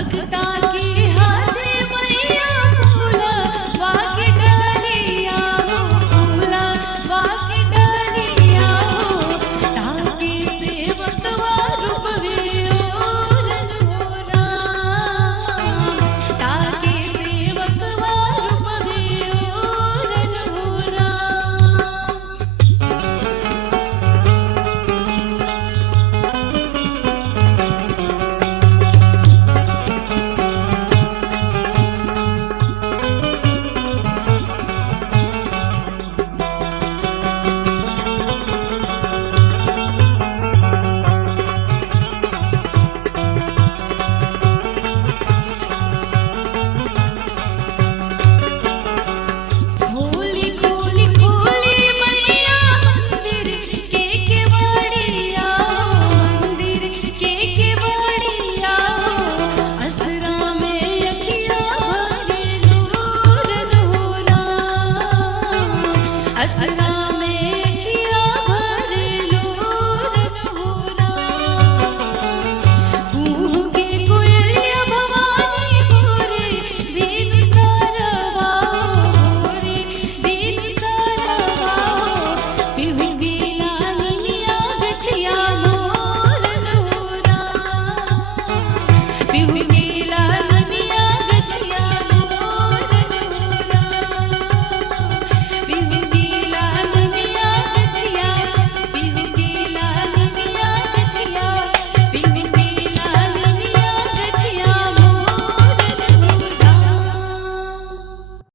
भक्ता की हाथे मैया फूला वाके डालिया हो, फूला वाके डालिया हो, ताके सेवकवा रूपवे ओरन हो राम, ताके सेवकवा रूपवे ओरन हो राम। खोली खोली खोली मैया मंदिर के केवड़िया हो, मंदिर के केवड़िया हो, असरा में अखियाँ भरे लोरन हो राम, असरा